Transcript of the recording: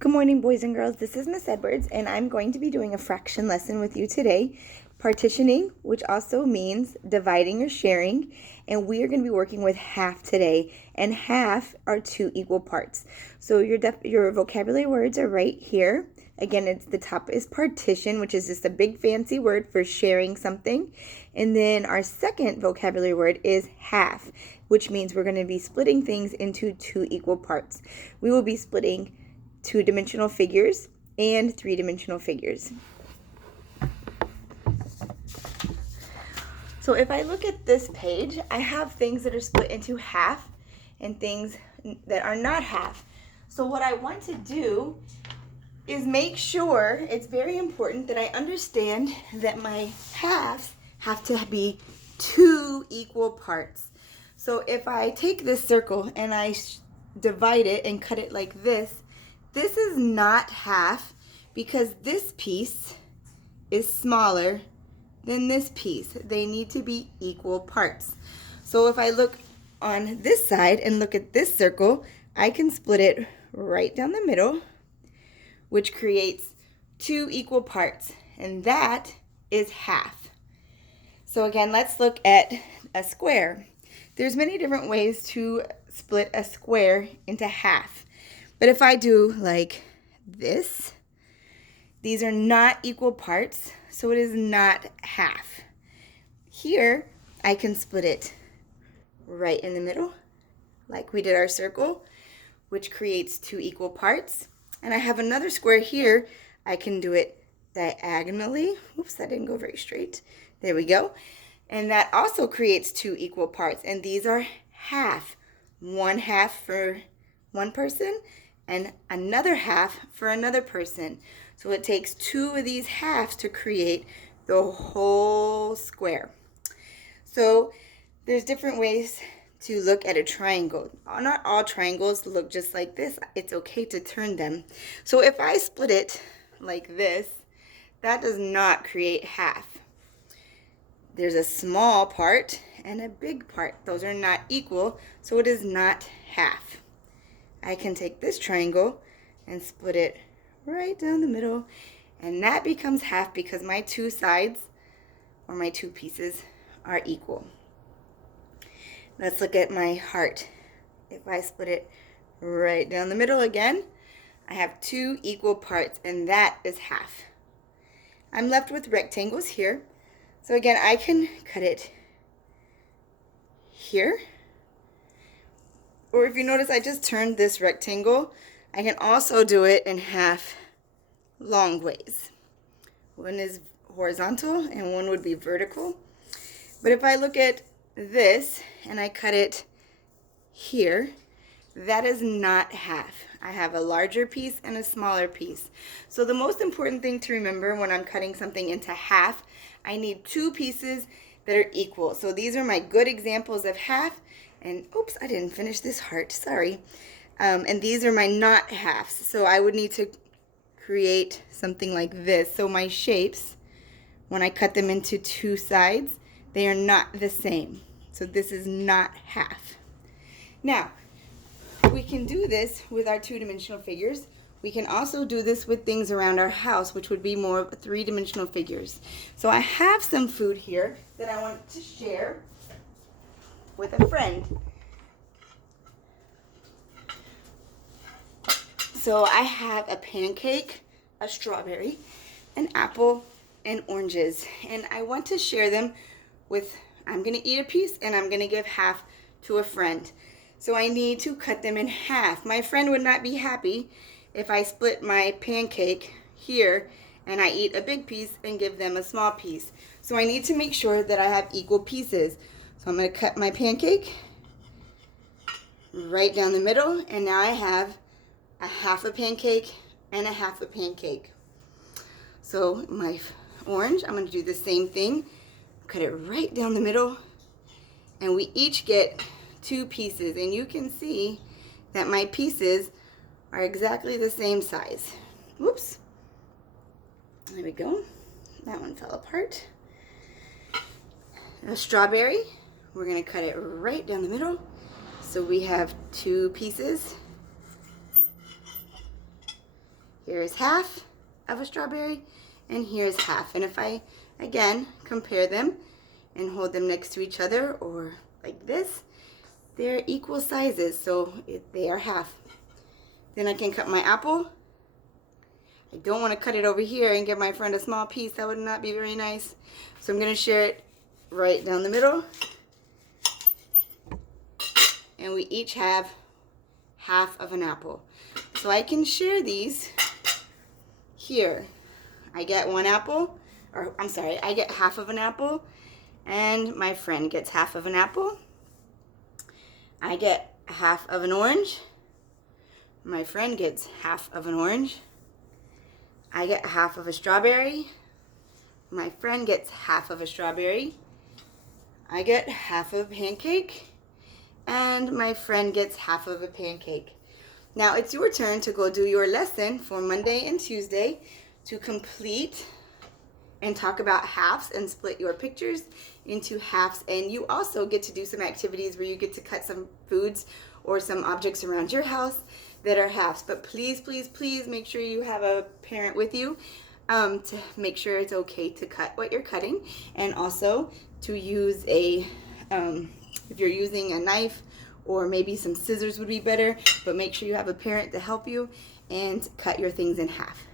Good morning, boys and girls. This is Miss Edwards, and I'm going to be doing a fraction lesson with you today. Partitioning, which also means dividing or sharing, and we are going to be working with half today, and half are two equal parts. So your vocabulary words are right here. Again, it's the top is partition, which is just a big fancy word for sharing something. And then our second vocabulary word is half, which means we're going to be splitting things into two equal parts. We will be splitting two-dimensional figures and three-dimensional figures. So if I look at this page, I have things that are split into half and things that are not half. So what I want to do is make sure, it's very important that I understand that my halves have to be two equal parts. So if I take this circle and I divide it and cut it like this is not half because this piece is smaller than this piece. They need to be equal parts. So if I look on this side and look at this circle, I can split it right down the middle, which creates two equal parts, and that is half. So again, let's look at a square. There's many different ways to split a square into half. But if I do like this, these are not equal parts, so it is not half. Here, I can split it right in the middle, like we did our circle, which creates two equal parts. And I have another square here. I can do it diagonally. Oops, that didn't go very straight. There we go. And that also creates two equal parts. And these are half. One half for one person and another half for another person. So it takes two of these halves to create the whole square. So there's different ways to look at a triangle. Not all triangles look just like this. It's okay to turn them. So if I split it like this, that does not create half. There's a small part and a big part. Those are not equal, so it is not half. I can take this triangle and split it right down the middle, and that becomes half because my two sides, or my two pieces, are equal. Let's look at my heart. If I split it right down the middle again, I have two equal parts, and that is half. I'm left with rectangles here. So again, I can cut it here. Or if you notice, I just turned this rectangle. I can also do it in half long ways. One is horizontal and one would be vertical. But if I look at this and I cut it here, that is not half. I have a larger piece and a smaller piece. So the most important thing to remember when I'm cutting something into half, I need two pieces that are equal. So these are my good examples of half. And oops, I didn't finish this heart, sorry. And these are my not halves. So I would need to create something like this. So my shapes, when I cut them into two sides, they are not the same. So this is not half. Now, we can do this with our two-dimensional figures. We can also do this with things around our house, which would be more of three-dimensional figures. So I have some food here that I want to share with a friend. So I have a pancake, a strawberry, an apple, and oranges. And I want to share them with, I'm going to eat a piece and I'm going to give half to a friend. So I need to cut them in half. My friend would not be happy if I split my pancake here and I eat a big piece and give them a small piece. So I need to make sure that I have equal pieces. So I'm going to cut my pancake right down the middle, and now I have a half a pancake and a half a pancake. So my orange, I'm going to do the same thing. Cut it right down the middle, and we each get two pieces, and you can see that my pieces are exactly the same size. Whoops. There we go. That one fell apart. A strawberry, we're going to cut it right down the middle. So we have two pieces. Here's half of a strawberry, and here's half. And if I, again, compare them and hold them next to each other or like this, they're equal sizes, so they are half. Then I can cut my apple. I don't want to cut it over here and give my friend a small piece. That would not be very nice. So I'm going to share it right down the middle. And we each have half of an apple. So I can share these here. I get one apple, or I'm sorry, I get half of an apple, and my friend gets half of an apple. I get half of an orange. My friend gets half of an orange. I get half of a strawberry. My friend gets half of a strawberry. I get half of a pancake. And my friend gets half of a pancake. Now it's your turn to go do your lesson for Monday and Tuesday to complete and talk about halves and split your pictures into halves. And you also get to do some activities where you get to cut some foods or some objects around your house that are halves. But please, please, please make sure you have a parent with you to make sure it's okay to cut what you're cutting, and also to use a, if you're using a knife or maybe some scissors would be better, but make sure you have a parent to help you and cut your things in half.